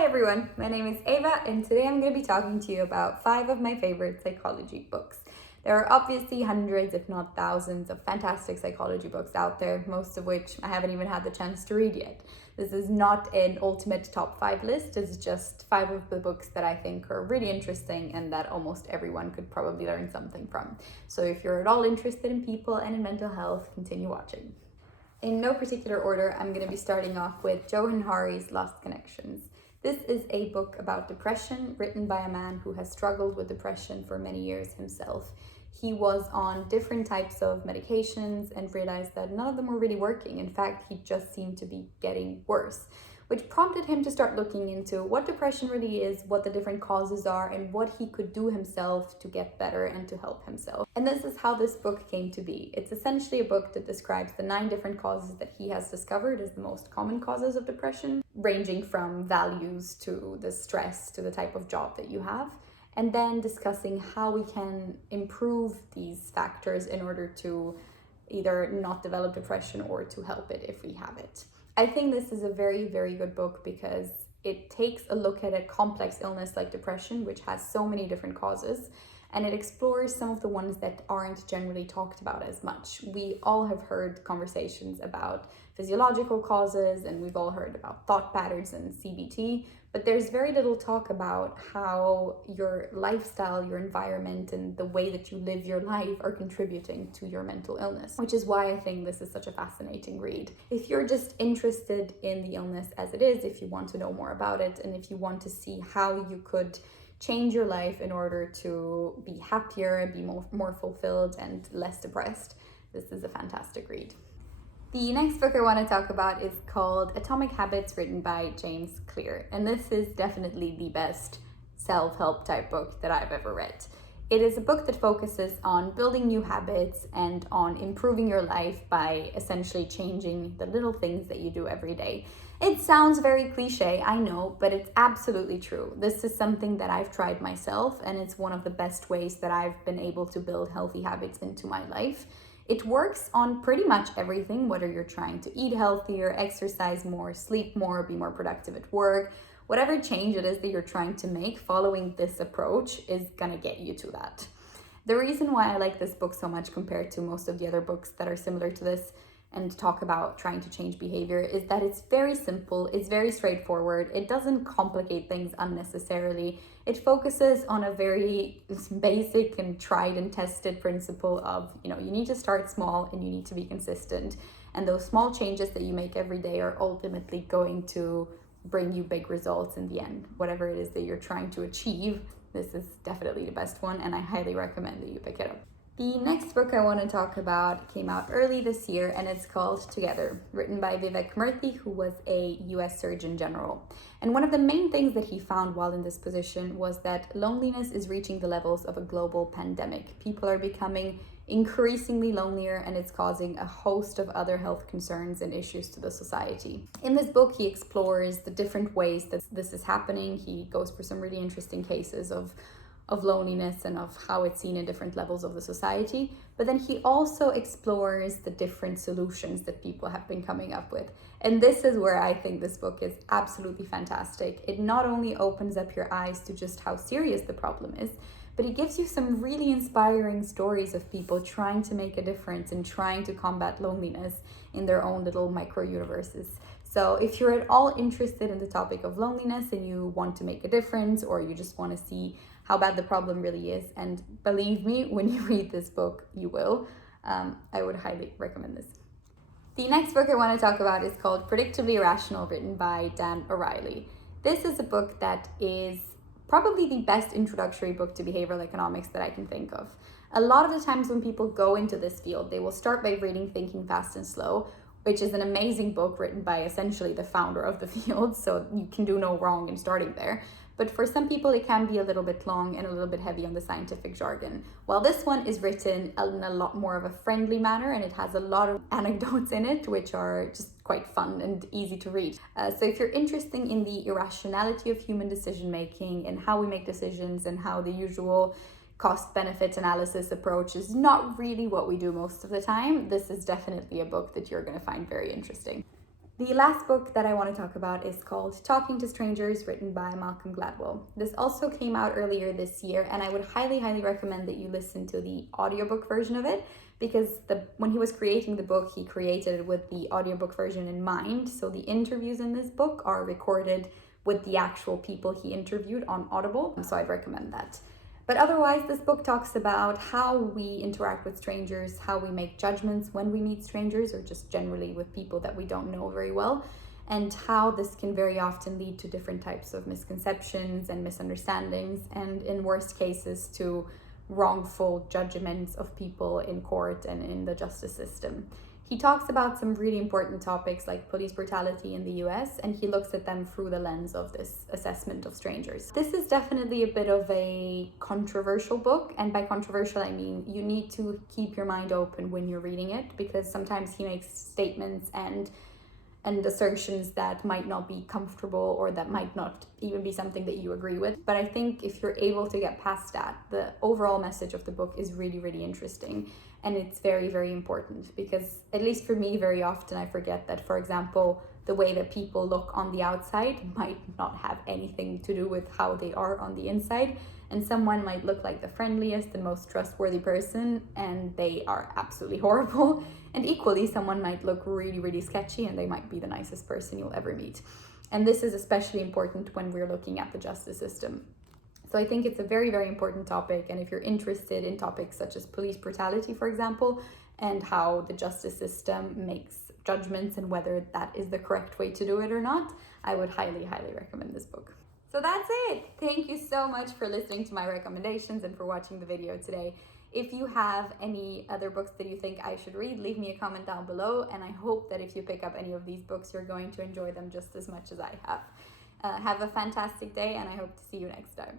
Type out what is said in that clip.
Hi everyone, my name is Ava and today I'm going to be talking to you about 5 of my favorite psychology books. There are obviously hundreds, if not thousands, of fantastic psychology books out there, most of which I haven't even had the chance to read yet. This is not an ultimate top 5 list, it's just 5 of the books that I think are really interesting and that almost everyone could probably learn something from. So if you're at all interested in people and in mental health, continue watching. In no particular order, I'm going to be starting off with Johann Hari's Lost Connections. This is a book about depression written by a man who has struggled with depression for many years himself. He was on different types of medications and realized that none of them were really working. In fact, he just seemed to be getting worse, which prompted him to start looking into what depression really is, what the different causes are, and what he could do himself to get better and to help himself. And this is how this book came to be. It's essentially a book that describes the 9 different causes that he has discovered as the most common causes of depression, ranging from values to the stress to the type of job that you have, and then discussing how we can improve these factors in order to either not develop depression or to help it if we have it. I think this is a very, very good book because it takes a look at a complex illness like depression, which has so many different causes, and it explores some of the ones that aren't generally talked about as much. We all have heard conversations about physiological causes, and we've all heard about thought patterns and CBT, but there's very little talk about how your lifestyle, your environment, and the way that you live your life are contributing to your mental illness, which is why I think this is such a fascinating read. If you're just interested in the illness as it is, if you want to know more about it, and if you want to see how you could change your life in order to be happier and be more fulfilled and less depressed, this is a fantastic read. The next book I want to talk about is called Atomic Habits, written by James Clear. And this is definitely the best self-help type book that I've ever read. It is a book that focuses on building new habits and on improving your life by essentially changing the little things that you do every day. It sounds very cliche, I know, but it's absolutely true. This is something that I've tried myself, and it's one of the best ways that I've been able to build healthy habits into my life. It works on pretty much everything, whether you're trying to eat healthier, exercise more, sleep more, be more productive at work. Whatever change it is that you're trying to make, following this approach is gonna get you to that. The reason why I like this book so much compared to most of the other books that are similar to this and talk about trying to change behavior is that it's very simple, it's very straightforward, it doesn't complicate things unnecessarily. It focuses on a very basic and tried and tested principle of, you need to start small and you need to be consistent. And those small changes that you make every day are ultimately going to bring you big results in the end. Whatever it is that you're trying to achieve, this is definitely the best one, and I highly recommend that you pick it up. The next book I want to talk about came out early this year, and it's called Together, written by Vivek Murthy, who was a US Surgeon General. And one of the main things that he found while in this position was that loneliness is reaching the levels of a global pandemic. People are becoming increasingly lonelier, and it's causing a host of other health concerns and issues to the society. In this book, he explores the different ways that this is happening. He goes for some really interesting cases of loneliness and of how it's seen in different levels of the society. But then he also explores the different solutions that people have been coming up with. And this is where I think this book is absolutely fantastic. It not only opens up your eyes to just how serious the problem is, but it gives you some really inspiring stories of people trying to make a difference and trying to combat loneliness in their own little micro universes. So if you're at all interested in the topic of loneliness and you want to make a difference, or you just want to see how bad the problem really is, and believe me, when you read this book, you will, I would highly recommend this. The next book I want to talk about is called Predictably Irrational, written by Dan O'Reilly. This is a book that is probably the best introductory book to behavioral economics that I can think of. A lot of the times when people go into this field, they will start by reading Thinking Fast and Slow, which is an amazing book written by essentially the founder of the field, so you can do no wrong in starting there. But for some people, it can be a little bit long and a little bit heavy on the scientific jargon. While this one is written in a lot more of a friendly manner, and it has a lot of anecdotes in it, which are just quite fun and easy to read. So if you're interested in the irrationality of human decision-making and how we make decisions and how the usual cost-benefit analysis approach is not really what we do most of the time, this is definitely a book that you're going to find very interesting. The last book that I want to talk about is called Talking to Strangers, written by Malcolm Gladwell. This also came out earlier this year, and I would highly recommend that you listen to the audiobook version of it, because when he was creating the book, he created it with the audiobook version in mind. So the interviews in this book are recorded with the actual people he interviewed on Audible, so I'd recommend that. But otherwise, this book talks about how we interact with strangers, how we make judgments when we meet strangers, or just generally with people that we don't know very well, and how this can very often lead to different types of misconceptions and misunderstandings, and in worst cases to wrongful judgments of people in court and in the justice system. He talks about some really important topics like police brutality in the US, and he looks at them through the lens of this assessment of strangers. This is definitely a bit of a controversial book, and by controversial I mean you need to keep your mind open when you're reading it, because sometimes he makes statements and assertions that might not be comfortable, or that might not even be something that you agree with. But I think if you're able to get past that, the overall message of the book is really interesting. And it's very important, because at least for me, very often I forget that, for example, the way that people look on the outside might not have anything to do with how they are on the inside. And someone might look like the friendliest and most trustworthy person, and they are absolutely horrible. And equally, someone might look really sketchy, and they might be the nicest person you'll ever meet. And this is especially important when we're looking at the justice system. So I think it's a very important topic, and if you're interested in topics such as police brutality, for example, and how the justice system makes judgments and whether that is the correct way to do it or not, I would highly recommend this book. So that's it. Thank you so much for listening to my recommendations and for watching the video today. If you have any other books that you think I should read, leave me a comment down below, and I hope that if you pick up any of these books, you're going to enjoy them just as much as I have. Have a fantastic day, and I hope to see you next time.